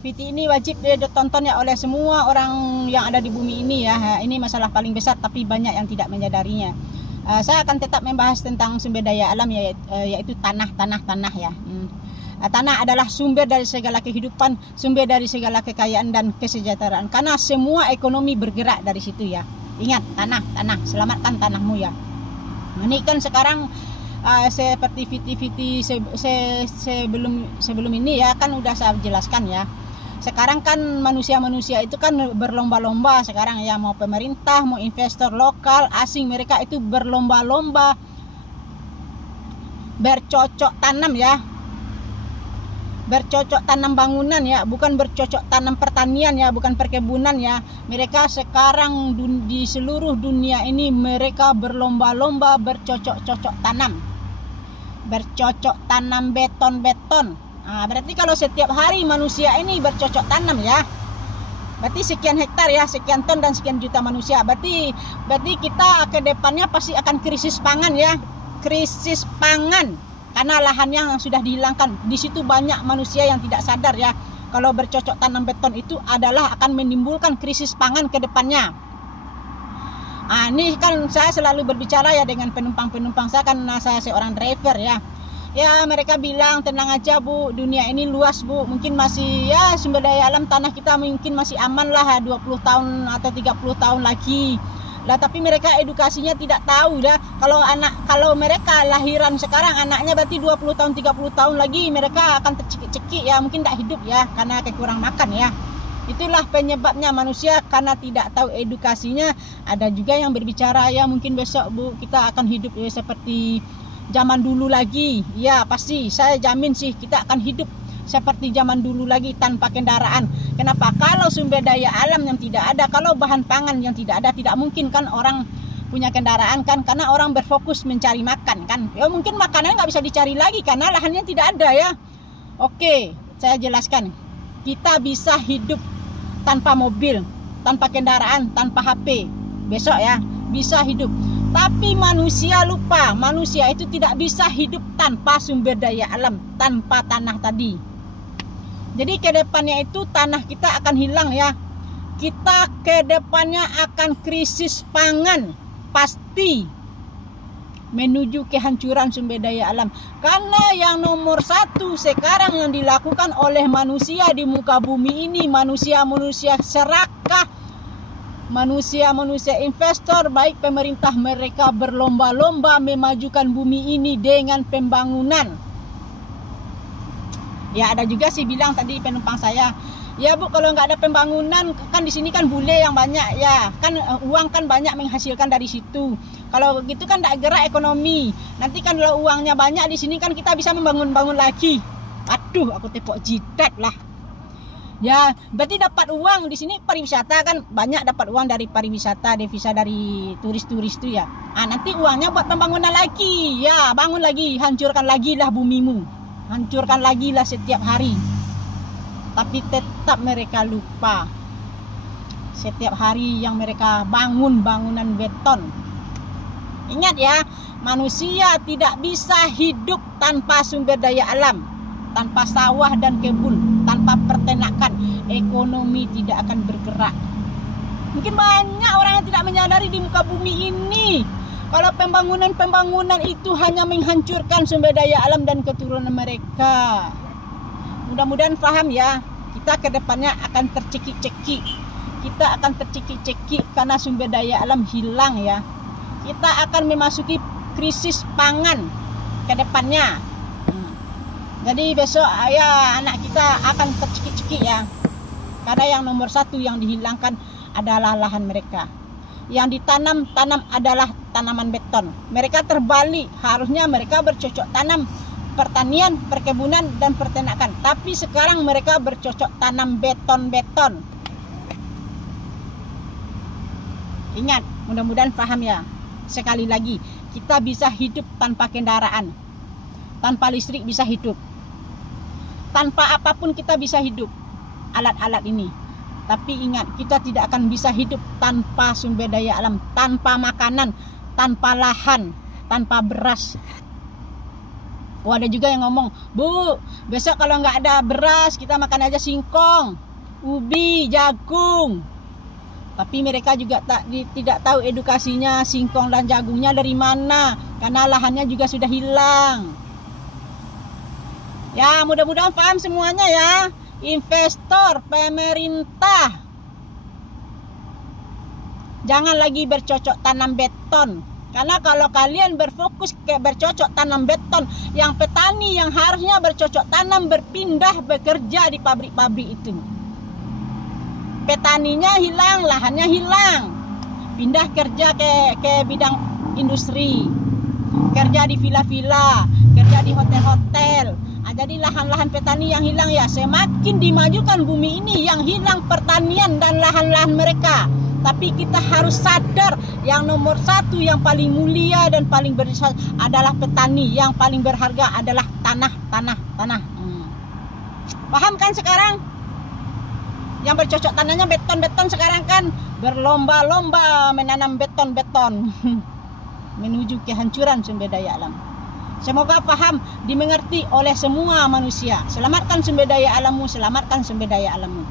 VT ini wajib ditonton ya oleh semua orang yang ada di bumi ini ya. Ini masalah paling besar tapi banyak yang tidak menyadarinya. Saya akan tetap membahas tentang sumber daya alam ya, yaitu tanah ya. Tanah adalah sumber dari segala kehidupan, sumber dari segala kekayaan dan kesejahteraan. Karena semua ekonomi bergerak dari situ ya. Ingat, tanah, selamatkan tanahmu ya. Ini kan sekarang seperti VT sebelum ini ya kan udah saya jelaskan ya. Sekarang kan manusia itu kan berlomba-lomba sekarang ya, mau pemerintah, mau investor lokal, asing, mereka itu berlomba-lomba bercocok tanam ya. Bercocok tanam bangunan ya, bukan bercocok tanam pertanian ya, bukan perkebunan ya. Mereka sekarang di seluruh dunia ini mereka berlomba-lomba bercocok tanam. Bercocok tanam beton. Berarti kalau setiap hari manusia ini bercocok tanam ya, berarti sekian hektar ya, sekian ton dan sekian juta manusia. Berarti kita ke depannya pasti akan krisis pangan ya. Krisis pangan karena lahannya yang sudah dihilangkan. Di situ banyak manusia yang tidak sadar ya, kalau bercocok tanam beton itu adalah akan menimbulkan krisis pangan ke depannya. Ini kan saya selalu berbicara ya dengan penumpang saya, karena saya seorang driver ya. Ya mereka bilang tenang aja Bu, dunia ini luas Bu, mungkin masih ya sumber daya alam tanah kita mungkin masih aman lah 20 tahun atau 30 tahun lagi. Lah tapi mereka edukasinya tidak tahu dah. Kalau mereka lahiran sekarang, anaknya berarti 20 tahun 30 tahun lagi mereka akan tercekik-cekik ya, mungkin tidak hidup ya karena kekurang makan ya. Itulah penyebabnya manusia karena tidak tahu edukasinya. Ada juga yang berbicara ya mungkin besok Bu kita akan hidup ya seperti zaman dulu lagi. Ya pasti saya jamin sih kita akan hidup seperti zaman dulu lagi tanpa kendaraan. Kenapa? Kalau sumber daya alam yang tidak ada, kalau bahan pangan yang tidak ada, tidak mungkin kan orang punya kendaraan kan, karena orang berfokus mencari makan kan. Ya mungkin makanan nggak bisa dicari lagi karena lahannya tidak ada ya. Oke, saya jelaskan. Kita bisa hidup tanpa mobil, tanpa kendaraan, tanpa HP. Besok ya, bisa hidup. Tapi manusia lupa, manusia itu tidak bisa hidup tanpa sumber daya alam, tanpa tanah tadi. Jadi ke depannya itu tanah kita akan hilang ya. Kita ke depannya akan krisis pangan, pasti menuju kehancuran sumber daya alam. Karena yang nomor satu sekarang yang dilakukan oleh manusia di muka bumi ini, manusia serakah, manusia investor, baik pemerintah, mereka berlomba-lomba memajukan bumi ini dengan pembangunan. Ya ada juga sih bilang tadi penumpang saya, ya Bu kalau nggak ada pembangunan kan di sini kan bule yang banyak ya, kan uang kan banyak menghasilkan dari situ. Kalau begitu kan tidak gerak ekonomi. Nanti kan kalau uangnya banyak di sini kan kita bisa membangun lagi. Aduh, aku tepok jidat lah. Ya, berarti dapat uang di sini pariwisata kan banyak, dapat uang dari pariwisata, devisa dari turis-turis itu ya. Nanti uangnya buat pembangunan lagi. Ya, bangun lagi, hancurkan lagi lah bumimu. Hancurkan lagi lah setiap hari. Tapi tetap mereka lupa. Setiap hari yang mereka bangun bangunan beton. Ingat ya, manusia tidak bisa hidup tanpa sumber daya alam, tanpa sawah dan kebun, tanpa peternakan. Ekonomi tidak akan bergerak. Mungkin banyak orang yang tidak menyadari di muka bumi ini, kalau pembangunan itu hanya menghancurkan sumber daya alam dan keturunan mereka. Mudah-mudahan paham ya. Kita ke depannya akan tercekik-cekik. Kita akan tercekik-cekik karena sumber daya alam hilang ya. Kita akan memasuki krisis pangan ke depannya. Jadi besok ya anak kita akan tercekik-cekik ya. Karena yang nomor satu yang dihilangkan adalah lahan mereka. Yang ditanam adalah tanaman beton. Mereka terbalik, harusnya mereka bercocok tanam pertanian, perkebunan dan peternakan. Tapi sekarang mereka bercocok tanam beton. Ingat, mudah-mudahan paham ya. Sekali lagi, kita bisa hidup tanpa kendaraan. Tanpa listrik bisa hidup. Tanpa apapun kita bisa hidup. Alat-alat ini. Tapi ingat, kita tidak akan bisa hidup tanpa sumber daya alam, tanpa makanan, tanpa lahan, tanpa beras. Oh, ada juga yang ngomong, Bu, besok kalau nggak ada beras kita makan aja singkong, ubi, jagung. Tapi mereka juga tidak tahu edukasinya singkong dan jagungnya dari mana, karena lahannya juga sudah hilang. Ya, mudah-mudahan paham semuanya ya. Investor, pemerintah, jangan lagi bercocok tanam beton. Karena kalau kalian berfokus kayak bercocok tanam beton, yang petani yang harusnya bercocok tanam berpindah bekerja di pabrik-pabrik itu. Petaninya hilang, lahannya hilang. Pindah kerja ke bidang industri. Kerja di villa-villa, kerja di hotel-hotel. Jadi lahan-lahan petani yang hilang ya, semakin dimajukan bumi ini yang hilang pertanian dan lahan-lahan mereka. Tapi kita harus sadar yang nomor satu yang paling mulia dan paling berharga adalah petani. Yang paling berharga adalah tanah. Paham kan sekarang? Yang bercocok tanahnya beton-beton sekarang kan berlomba-lomba menanam beton-beton menuju kehancuran sumber daya alam. Semoga paham, dimengerti oleh semua manusia. Selamatkan sumber daya alammu, selamatkan sumber daya alammu.